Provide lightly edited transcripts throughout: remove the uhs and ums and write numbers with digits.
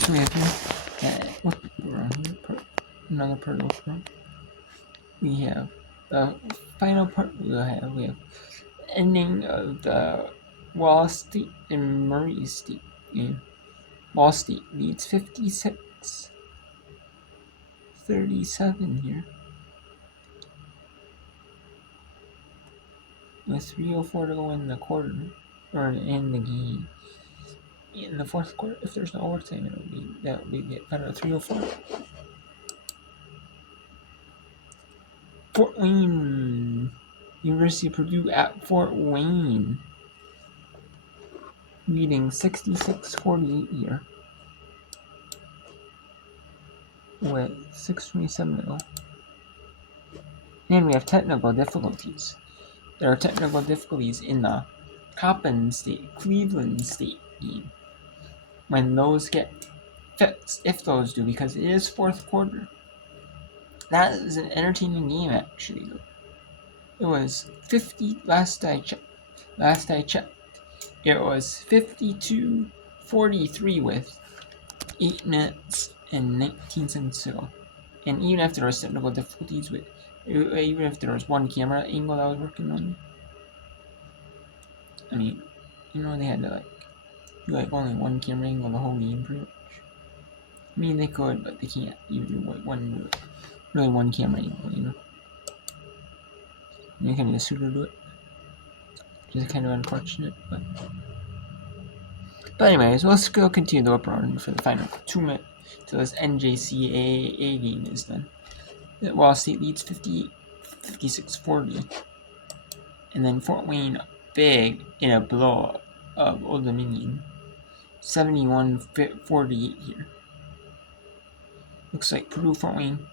So we have another part of the we have the final part we have ending of the Wall State and Murray State game. Wall State leads 56-37 here. With 3:04 to go in the quarter, or in the game. In the fourth quarter, if there's no overtime, that would get better at 3:04. Fort Wayne, University of Purdue at Fort Wayne, leading 66-48 here, with 6:27 to go. And we have technical difficulties. There are technical difficulties in the Coppin State, Cleveland State game. When those get fixed, if those do, because it is fourth quarter. That is an entertaining game, actually. It was 50 last I checked. It was 52-43 with 8 minutes and 19 seconds to go. And even if there was technical difficulties with, even if there was one camera angle that I was working on, I mean, they had to do only one camera angle the whole game, pretty much. I mean, they could, but they can't. You do one camera angle, You can just pseudo do it. Which is kind of unfortunate, but anyways, let's go continue the upper round for the final 2 minutes till this NCAA game is done. Wall State leads 56-40, and then Fort Wayne big in a blowout of Old Dominion, 71-48 here. Looks like Purdue Fort Wayne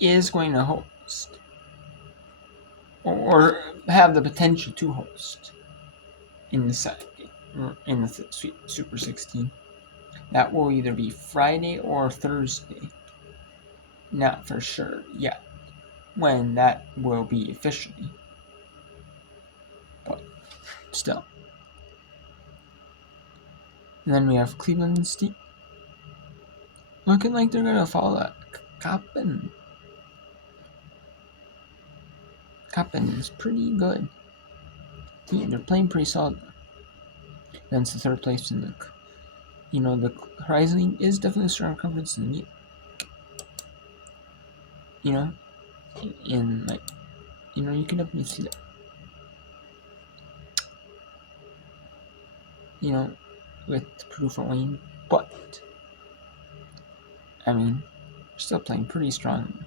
is going to host, or have the potential to host in the second game, or in the Super 16. That will either be Friday or Thursday. Not for sure yet when that will be officially. But still. And then we have Cleveland State. Looking like they're going to follow that. Coppin is pretty good. They're playing pretty solid. That's the third place in the the Horizon League is definitely a stronger conference than the and you can definitely see that. With Purdue Fort Wayne, but I mean, still playing pretty strong,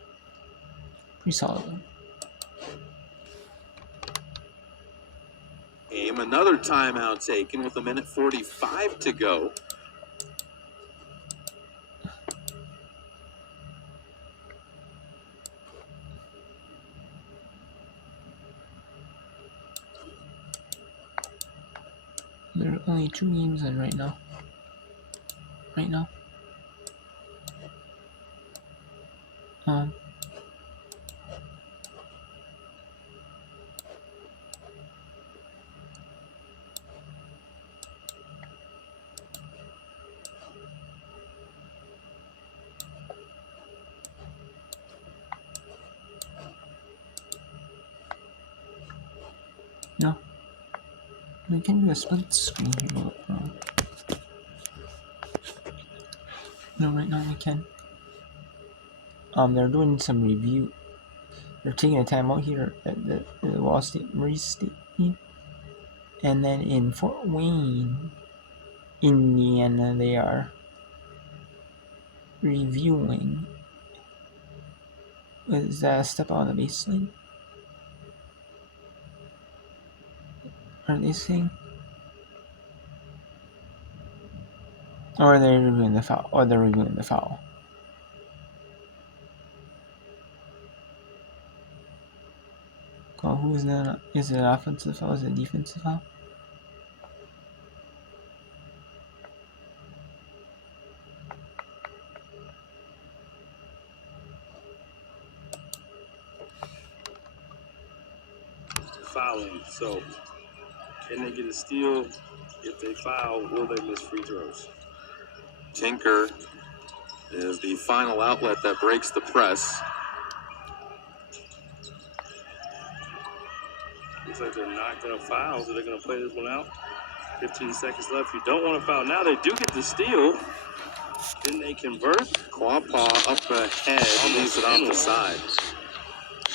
pretty solid. Game, another timeout taken with 1:45 to go. There are only 2 games in right now. No. We can do a split screen here. No, right now we can. They're doing some review. They're taking a time out here at the Wall State Murray State team. And then in Fort Wayne, Indiana, they are reviewing. Is that a step on the baseline? Are they saying? Or they're reviewing the foul? Oh, who is that? Is it an offensive foul? Is it a defensive foul? Fouling. So, can they get a steal? If they foul, will they miss free throws? Tinker is the final outlet that breaks the press. Looks like they're not going to foul, so they're going to play this one out. 15 seconds left. You don't want to foul. Now they do get the steal. Then they convert. Quapaw up ahead, leaves it off the side.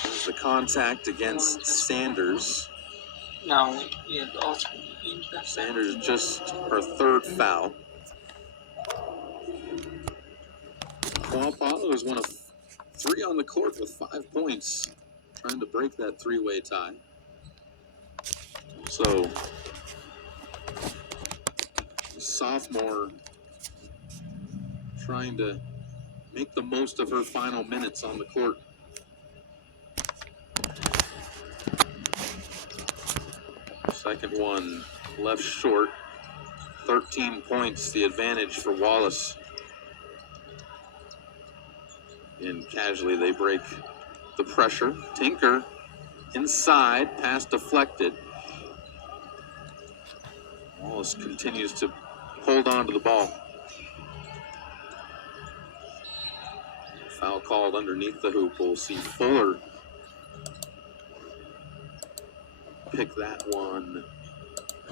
There's the contact against Sanders. Now, yeah, also, Sanders just her third foul. Quapaw was one of 3 on the court with 5 points, trying to break that 3-way tie. So, sophomore trying to make the most of her final minutes on the court. Second one left short. 13 points, the advantage for Wallace. And casually they break the pressure. Tinker inside, pass deflected. Wallace continues to hold on to the ball. Foul called underneath the hoop. We'll see Fuller pick that one,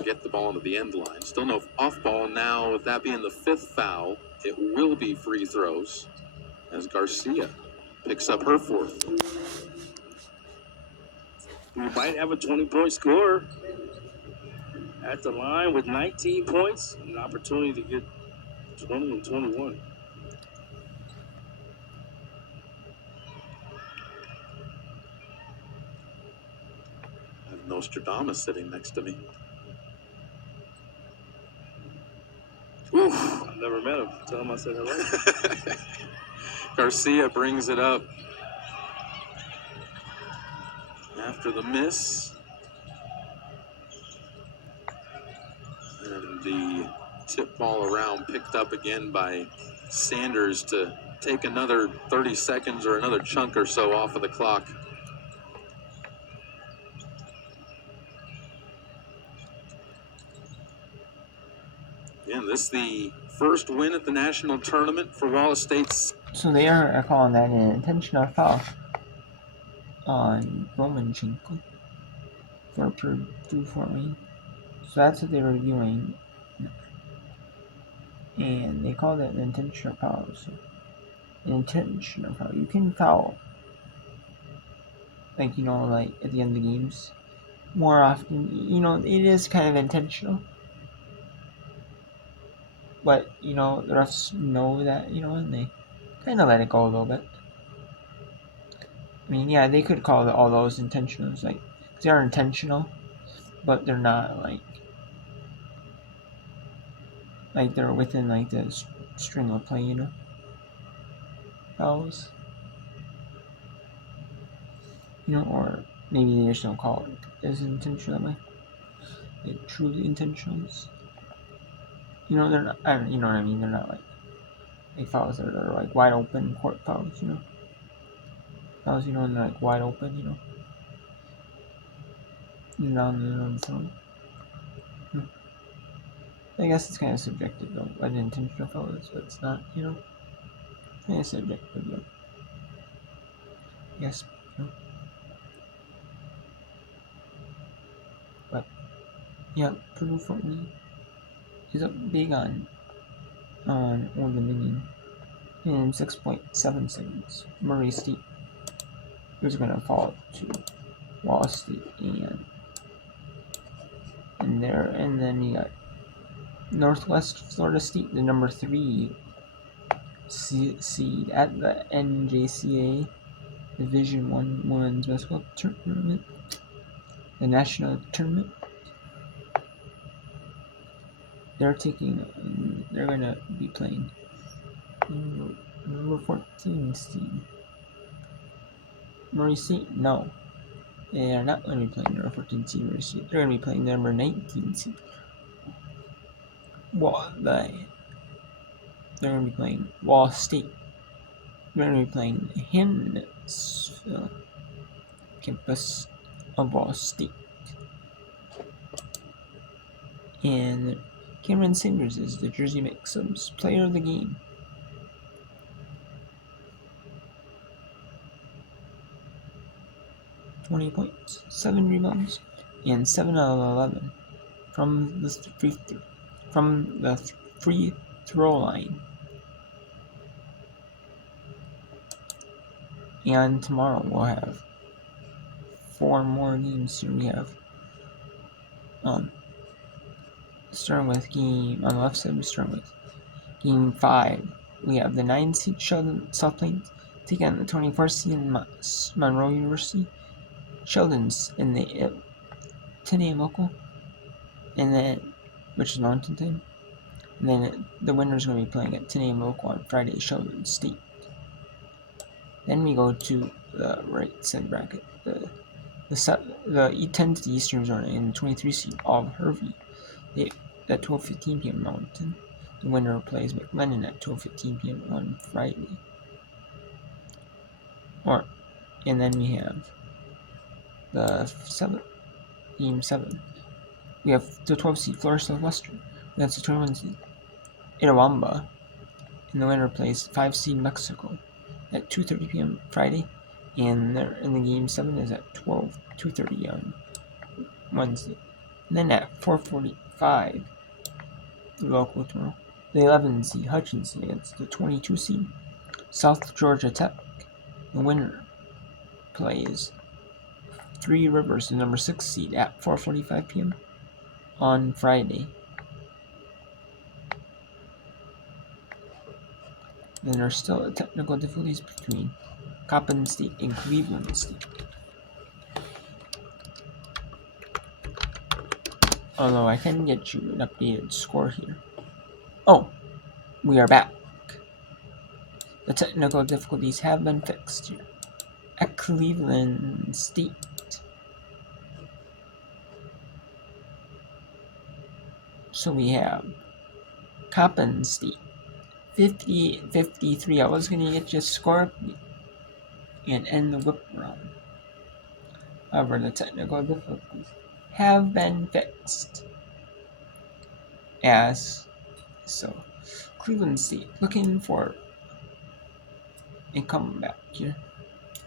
get the ball into the end line. Still no off ball now. With that being the 5th foul, it will be free throws as Garcia picks up her 4th. We might have a 20-point scorer at the line with 19 points. An opportunity to get 20 and 21. I have Nostradamus sitting next to me. Oof, I've never met him. Tell him I said hello. Garcia brings it up after the miss. And the tip ball around picked up again by Sanders to take another 30 seconds or another chunk or so off of the clock. Again, this is the first win at the national tournament for Wallace State's. So they are calling that an intentional foul on Romanchenko for Purdue forming. So that's what they were doing. And they called it an intentional foul. So an intentional foul. You can foul, like, like at the end of the games more often. It is kind of intentional. But, the refs know that, and they kind of let it go a little bit. I mean, yeah, they could call all those intentionals, like, they are intentional, but they're not, like they're within, like, the string of play, fouls. Or maybe they just don't call it as intentional, like truly intentionals. They're not, you know what I mean? They're not, like fouls that are, like, wide open court fouls, Fouls, and they're, like, wide open, down the zone. I guess it's kind of subjective, though, what an intentional foul is, but it's not, kind of subjective, though. Yes, But, yeah, Purdue for me is up big on Old Dominion in 6.7 seconds. Murray State is going to fall to Wallace State and then you got Northwest Florida State, the number 3 seed at the NCAA Division I Women's Basketball Tournament, the national tournament. They're going to be playing number 14 seed. Murray State, no. They are not going to be playing number 14 seed Murray State. They're going to be playing number 19 seed. They're going to be playing Wall State. They're going to be playing Hammondsville campus of Wall State. And Cameron Sanders is the Jersey Mix-Ups player of the game. 20 points, 7 rebounds, and 7 out of 11 from the free throw line. And tomorrow we'll have 4 more games here. We have starting with game on the left side. We start with game 5. We have the 9 seed Sheldon South Plains taking on the 24 seed Monroe University. Sheldon's in the 10 a.m. local, and then which is Mountain Time. And then the winner's going to be playing at 10 a.m. local on Friday, Sheldon State. Then we go to the right side bracket. The E10 to the Eastern Zone and the 23 seed of Hervey. At 12:15 p.m. Mountain. The winner plays McLennan at 12:15 p.m. on Friday. And then we have the game 7. We have the 12 seed Florida Southwestern against the 21 seed Itawamba, and the winner plays 5 seed Mexico at 2:30 p.m. Friday, and the game 7 is at 2:30 on Wednesday. And then at 4:45 local tomorrow, the 11 seed Hutchinson against the 22 seed South Georgia Tech. The winner plays Three Rivers, the number 6 seed, at 4:45 p.m. on Friday. Then there's still technical difficulties between Coppin State and Cleveland State. Although I can get you an updated score here. Oh, we are back. The technical difficulties have been fixed here at Cleveland State. So we have Coppin State 58-53. I was going to get you a score and end the whip round. However, the technical difficulties have been fixed. So Cleveland State looking for a comeback here.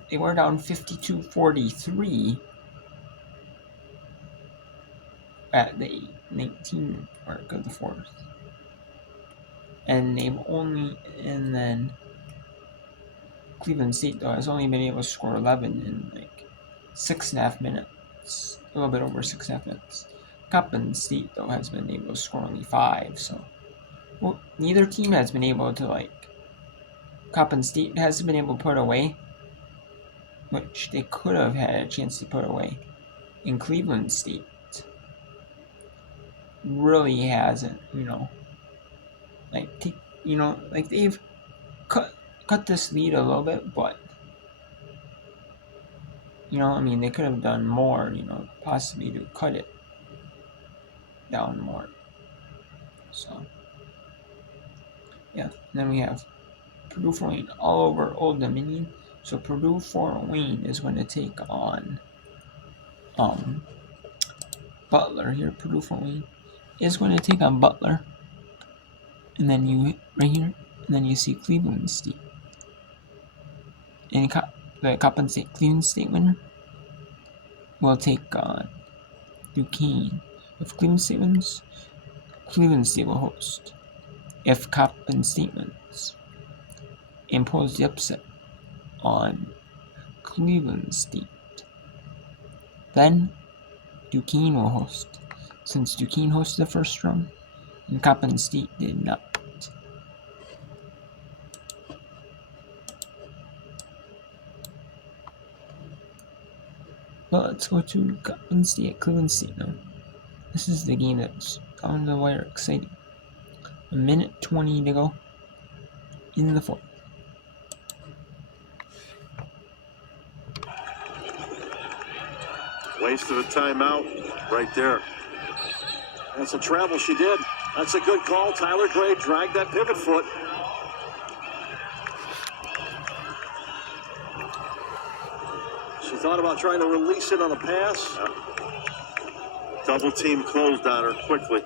They were down 52-43 at the 19 mark of the fourth. And then Cleveland State though has only been able to score 11 in like 6.5 minutes, a little bit over 6.5 minutes. Coppin State though has been able to score only 5, so neither team has been able to Coppin State hasn't been able to put away, which they could have had a chance to put away. And Cleveland State really hasn't, they've cut this lead a little bit, but they could have done more, possibly to cut it down more. So yeah, and then we have Purdue Fort Wayne all over Old Dominion. So Purdue Fort Wayne is going to take on Butler here. Purdue Fort Wayne is going to take on Butler, and then you see Cleveland State. And the Coppin State Cleveland State winner will take on Duquesne. If Cleveland State wins, Cleveland State will host. If Coppin State wins, impose the upset on Cleveland State, then Duquesne will host, since Duquesne hosted the first round and Coppin State did not. Well, let's go to Coppin State at Cleveland State now. This is the game that's on the wire exciting. 1:20 to go in the fourth. Wasted a timeout right there. That's a travel she did. That's a good call. Tyler Gray dragged that pivot foot. She thought about trying to release it on a pass. Double team closed on her quickly.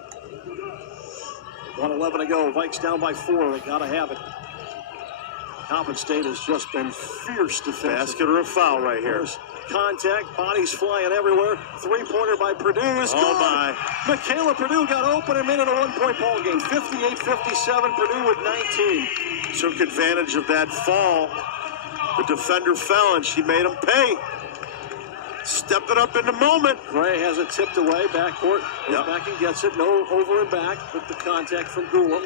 1:11 to go. Vikes down by 4. They got to have it. Coppin State has just been fierce defensive. Basket or a foul right here. There's contact, bodies flying everywhere. Three-pointer by Purdue is good. my. Michaela Purdue got open and made it a one-point ball game. 58-57, Purdue with 19. Took advantage of that fall. The defender fell and she made him pay. Step it up in the moment. Gray has it tipped away. Backcourt goes back and gets it. No over and back with the contact from Gula.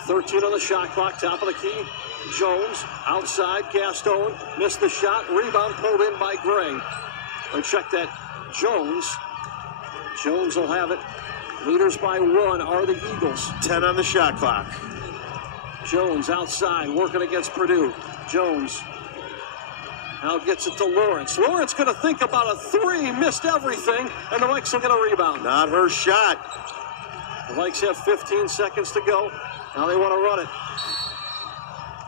13 on the shot clock. Top of the key. Jones outside. Gaston missed the shot. Rebound pulled in by Gray. And check that. Jones will have it. Leaders by one are the Eagles. 10 on the shot clock. Jones outside working against Purdue. Jones now gets it to Lawrence. Lawrence going to think about a three, missed everything, and the Vikes will get a rebound. Not her shot. The Vikes have 15 seconds to go. Now they want to run it.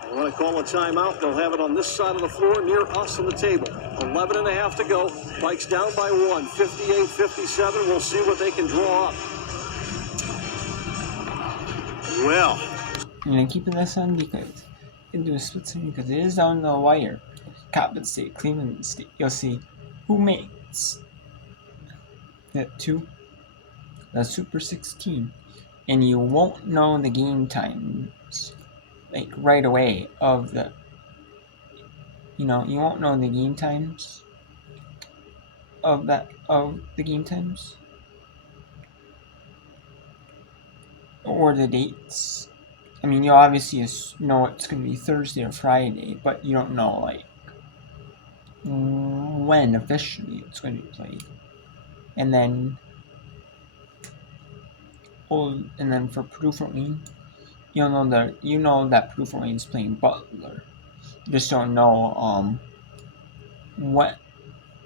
They want to call a timeout. They'll have it on this side of the floor near us on the table. 11 and a half to go. Vikes down by one, 58-57. We'll see what they can draw up. Well, I'm going to keep this on because I can do a split screen because it is on the wire. Coppin State, Cleveland State. You'll see who makes that to the Super 16, and you won't know the game times like right away of the. You won't know the game times of the game times or the dates. I mean, you'll obviously know it's going to be Thursday or Friday, but you don't know like when officially it's going to be played. And then for Purdue Fort Wayne, you know that Purdue Fort Wayne is playing Butler. You just don't know what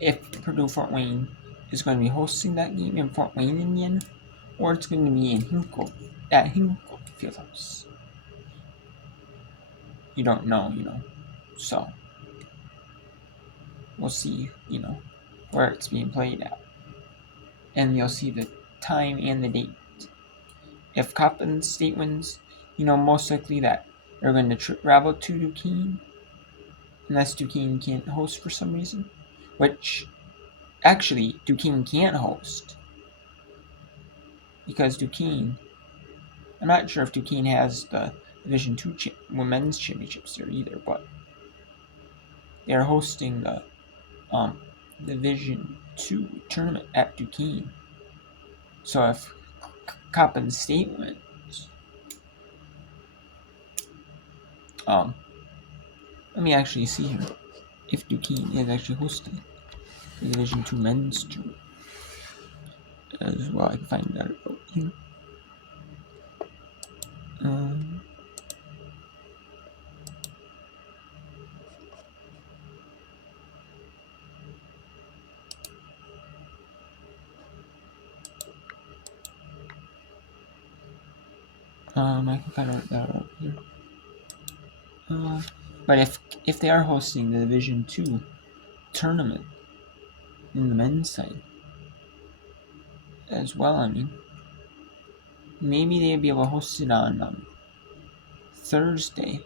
if Purdue Fort Wayne is going to be hosting that game in Fort Wayne, Indiana, or it's going to be in Hinkle Fieldhouse. You don't know, so we'll see, where it's being played at. And you'll see the time and the date. If Coppin State wins, most likely that they're going to travel to Duquesne, unless Duquesne can't host for some reason. Which, actually, Duquesne can't host. Because Duquesne, I'm not sure if Duquesne has the Division II Women's Championships there either, but they're hosting the Division II tournament at Duquesne. So if Coppin State wins, let me actually see here if Duquesne is actually hosting the Division II men's tournament as well. I can find that out here. I can find that out here. But if they are hosting the Division II tournament in the men's side as well, I mean, maybe they'd be able to host it on Thursday.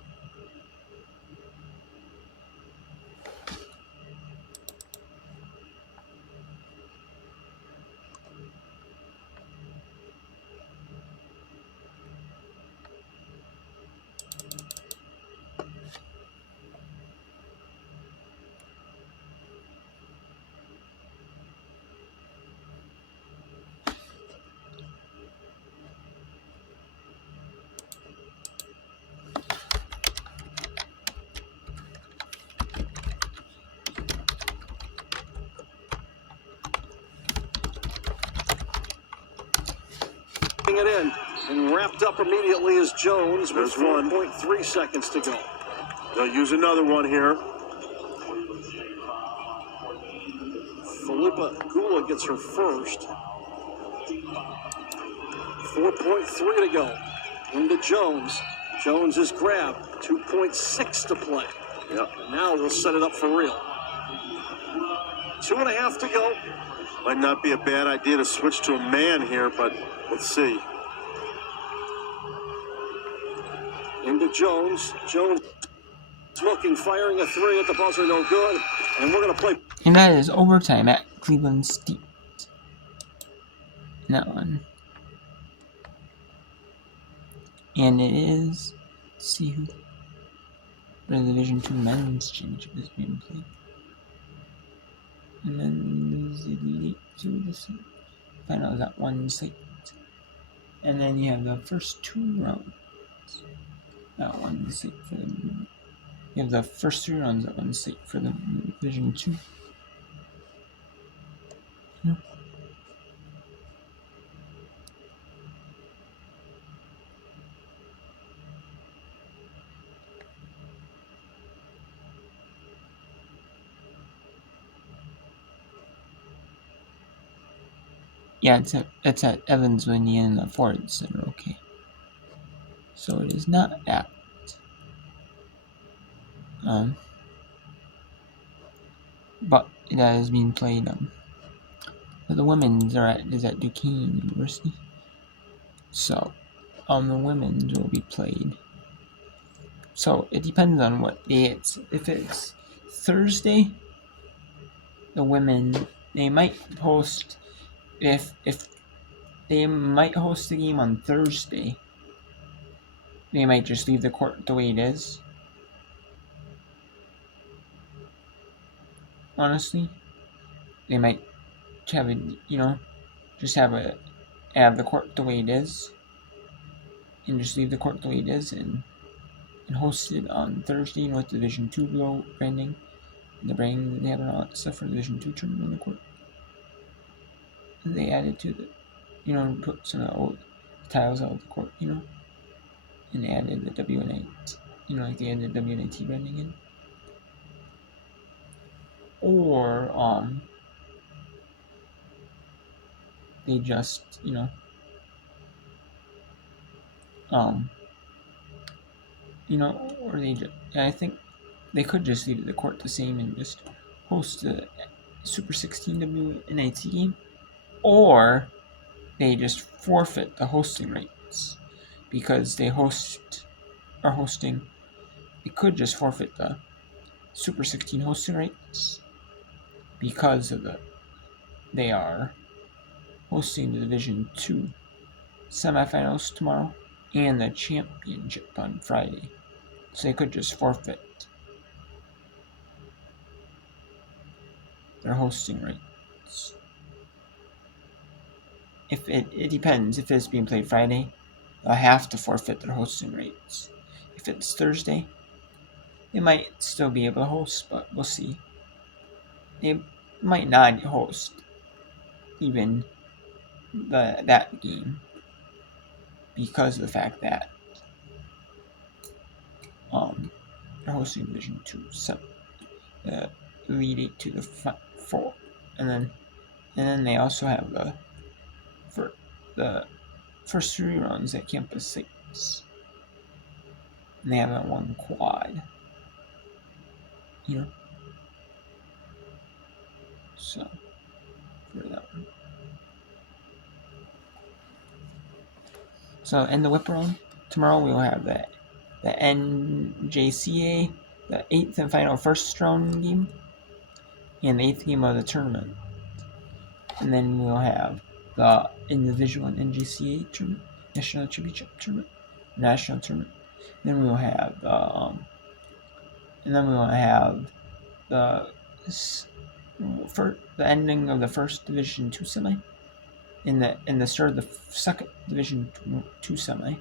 It in and wrapped up immediately is Jones with There's one. 1.3 seconds to go. They'll use another one here. Philippa Gula gets her first. 4.3 to go. Into Jones. Jones is grabbed. 2.6 to play. Yep. Now we'll set it up for real. 2.5 to go. Might not be a bad idea to switch to a man here, but let's see. Into Jones. Jones looking, firing a three at the buzzer, no good. And we're going to play. And that is overtime at Cleveland State. That one. And it is, let's see who, where the Division II men's championship is being played. And then the Elite to the finals at one site. And then you have the first 2 rounds at one site for the. You have the first 3 rounds at one site for the Division II. Yeah, it's at Evansville, Indiana, Ford Center. Okay, so it is not at but that is being played but the women's is at Duquesne University. So the women's will be played. So it depends on what day it's. If it's Thursday, the women they might host. If they might host the game on Thursday, they might just leave the court the way it is. Honestly, they might have it. Just have the court the way it is, and just leave the court the way it is, and host it on Thursday. With the Division II branding, the branding they have and all that stuff for the Division II tournament on the court. And they added to the, put some of the old tiles out of the court, and added the WNIT, like they added the WNIT branding in. Or they just, or they just, I think they could just leave the court the same and just host the Super 16 WNIT game, or they just forfeit the hosting rights because they are hosting. They could just forfeit the Super 16 hosting rights because of they are hosting the Division II semifinals tomorrow and the championship on Friday. So they could just forfeit their hosting rights. If it depends. If it's being played Friday, they'll have to forfeit their hosting rights. If it's Thursday, they might still be able to host, but we'll see. They might not host even that game because of the fact that they're hosting Division II, so Elite 8 to the 4, and then they also have the first 3 rounds at Campus 6, and they have that one quad, so for that one. So in the whip round tomorrow, we will have the NJCA, the 8th and final first round game, and the 8th game of the tournament. And then we'll have the individual and NJCA tournament, national championship tournament, national tournament. Then we will have the ending of the first Division II semi, in the start of the second Division II semi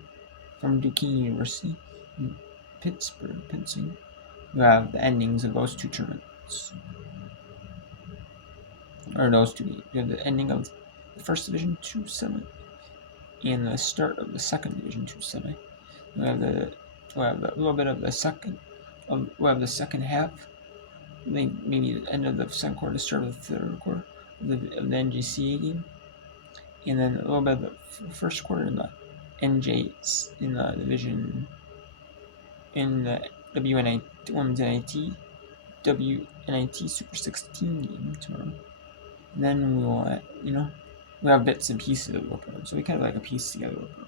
from Duquesne University in Pittsburgh, Pennsylvania. You have the endings of those 2 tournaments. Or those 2 games. You have the ending of the first Division II semi and the start of the second Division II semi. We'll have a little bit of the second. We'll have the second half. Maybe the end of the second quarter, the start of the third quarter of the NJCA game, and then a little bit of the first quarter in the NJs in the division in the WNIT Women's NIT WNIT Super 16 game tomorrow. And then we'll we'll have bits and pieces of the work on, so we kind of like a piece together work on.